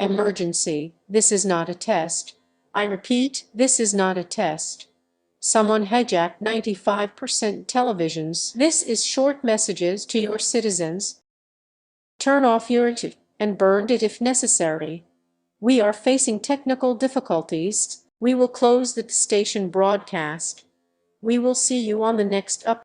Emergency. This is not a test. I repeat, this is not a test. Someone hijacked 95% televisions. This is short messages to your citizens. Turn off your TV and burn it if necessary. We are facing technical difficulties. We will close the station broadcast. We will see you on the next update.